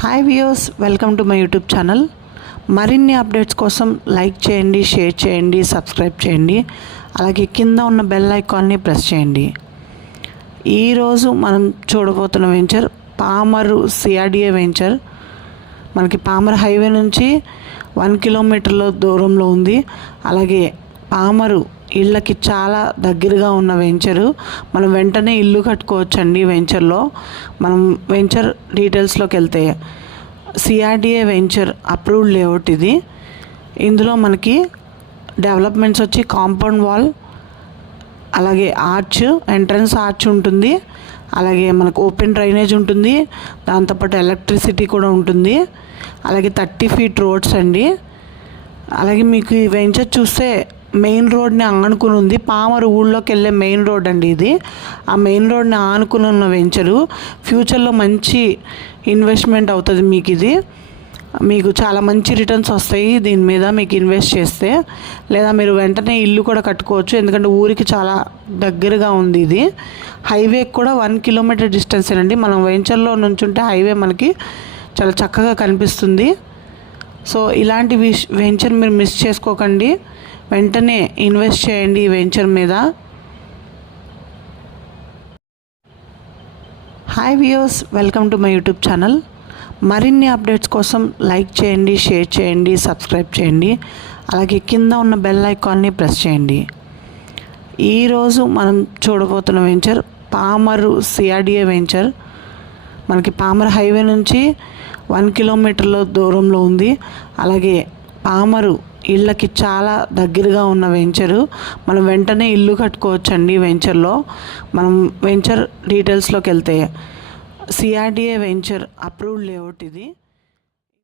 Hi viewers, welcome to my YouTube channel. మరిన్ని updates కోసం like చేయండి, షేర్ చేయండి, సబ్స్క్రైబ్ చేయండి. అలాగే కింద ఉన్న బెల్ ఐకాన్ని ప్రెస్ చేయండి. ఈరోజు మనం చూడబోతున్న వెంచర్ పామరు సిఆర్డిఏ వెంచర్. మనకి పామర్ హైవే నుంచి 1 కిలోమీటర్ల దూరంలో ఉంది. అలాగే పామరు ఇళ్ళకి చాలా దగ్గరగా ఉన్న వెంచరు. మనం వెంటనే ఇల్లు కట్టుకోవచ్చండి వెంచర్లో. మనం వెంచర్ డీటెయిల్స్లోకి వెళ్తే సిఆర్డిఏ వెంచర్ అప్రూవ్డ్ లేఅవుట్ ఇది. ఇందులో మనకి డెవలప్మెంట్స్ వచ్చి కాంపౌండ్ వాల్, అలాగే ఆర్చ్, ఎంట్రన్స్ ఆర్చ్ ఉంటుంది. అలాగే మనకు ఓపెన్ డ్రైనేజ్ ఉంటుంది. దాంతోపాటు ఎలక్ట్రిసిటీ కూడా ఉంటుంది. అలాగే 30 ఫీట్ రోడ్స్ అండి. అలాగే మీకు ఈ వెంచర్ చూస్తే మెయిన్ రోడ్ని ఆనుకుని ఉంది. పామరు ఊళ్ళోకి వెళ్ళే మెయిన్ రోడ్ అండి ఇది. ఆ మెయిన్ రోడ్ని ఆనుకుని ఉన్న వెంచరు. ఫ్యూచర్లో మంచి ఇన్వెస్ట్మెంట్ అవుతుంది మీకు ఇది. మీకు చాలా మంచి రిటర్న్స్ వస్తాయి దీని మీద మీకు ఇన్వెస్ట్ చేస్తే. లేదా మీరు వెంటనే ఇల్లు కూడా కట్టుకోవచ్చు, ఎందుకంటే ఊరికి చాలా దగ్గరగా ఉంది ఇది. హైవేకి కూడా 1 కిలోమీటర్ డిస్టెన్స్ అండి. మనం వెంచర్లో నుంచుంటే హైవే మనకి చాలా చక్కగా కనిపిస్తుంది. సో ఇలాంటి వెంచర్ మీరు మిస్ చేసుకోకండి, వెంటనే ఇన్వెస్ట్ చేయండి ఈ వెంచర్ మీద. Hi viewers, welcome to my YouTube channel. మరిన్ని అప్డేట్స్ కోసం లైక్ చేయండి, షేర్ చేయండి, సబ్స్క్రైబ్ చేయండి. అలాగే కింద ఉన్న బెల్ ఐకాన్ని ప్రెస్ చేయండి. ఈరోజు మనం చూడబోతున్న వెంచర్ పామరు సిఆర్డిఏ వెంచర్. మనకి పామర్ హైవే నుంచి 1 కిలోమీటర్ల దూరంలో ఉంది. అలాగే పామరు ఇళ్ళకి చాలా దగ్గరగా ఉన్న వెంచరు. మనం వెంటనే ఇల్లు కట్టుకోవచ్చండి వెంచర్లో. మనం వెంచర్ డీటెయిల్స్లోకి వెళ్తే సిఆర్డిఏ వెంచర్ అప్రూవ్డ్ లేఅవుట్ ఇది.